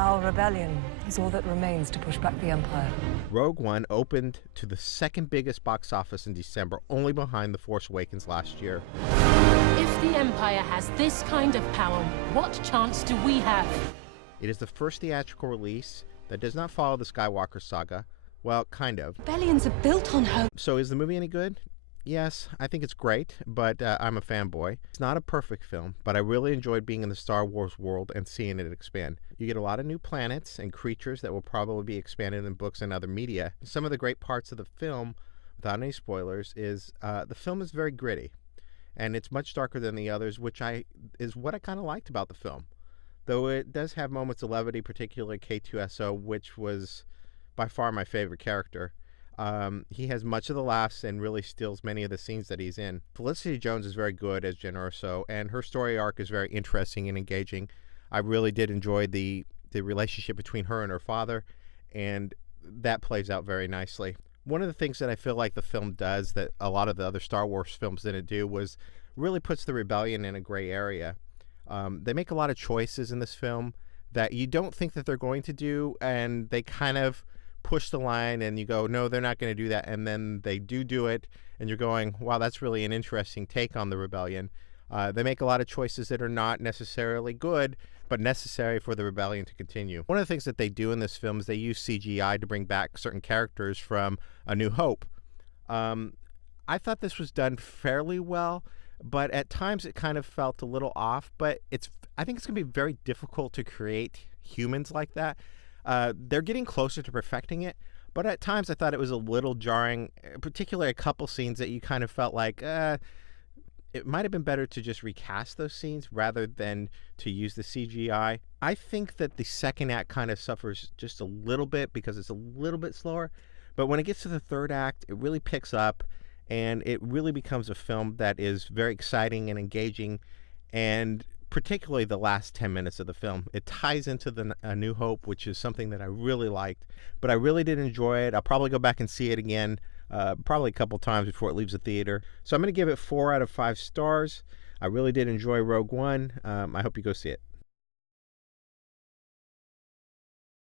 Our rebellion is all that remains to push back the Empire. Rogue One opened to the second biggest box office in December, only behind The Force Awakens last year. If the Empire has this kind of power, what chance do we have? It is the first theatrical release that does not follow the Skywalker saga. Well, kind of. Rebellions are built on hope. So is the movie any good? Yes, I think it's great, but I'm a fanboy. It's not a perfect film, but I really enjoyed being in the Star Wars world and seeing it expand. You get a lot of new planets and creatures that will probably be expanded in books and other media. Some of the great parts of the film, without any spoilers, is the film is very gritty, and it's much darker than the others, which is what I kind of liked about the film. Though it does have moments of levity, particularly K2SO, which was by far my favorite character. He has much of the laughs and really steals many of the scenes that he's in. Felicity Jones is very good as Jyn Erso, and her story arc is very interesting and engaging. I really did enjoy the relationship between her and her father, and that plays out very nicely. One of the things that I feel like the film does that a lot of the other Star Wars films didn't do was really puts the rebellion in a gray area. They make a lot of choices in this film that you don't think that they're going to do, and they kind of push the line and you go, no, they're not going to do that, and then they do it, and you're going, wow, that's really an interesting take on the rebellion. They make a lot of choices that are not necessarily good, but necessary for the rebellion to continue. One of the things that they do in this film is they use CGI to bring back certain characters from A New Hope. I thought this was done fairly well, but at times it kind of felt a little off, but I think it's going to be very difficult to create humans like that. They're getting closer to perfecting it, but at times I thought it was a little jarring, particularly a couple scenes that you kind of felt like it might have been better to just recast those scenes rather than to use the CGI. I think that the second act kind of suffers just a little bit because it's a little bit slower, but when it gets to the third act, it really picks up, and it really becomes a film that is very exciting and engaging, and particularly the last 10 minutes of the film. It ties into A New Hope, which is something that I really liked, but I really did enjoy it. I'll probably go back and see it again, probably a couple times before it leaves the theater. So I'm going to give it 4 out of 5 stars. I really did enjoy Rogue One. I hope you go see it.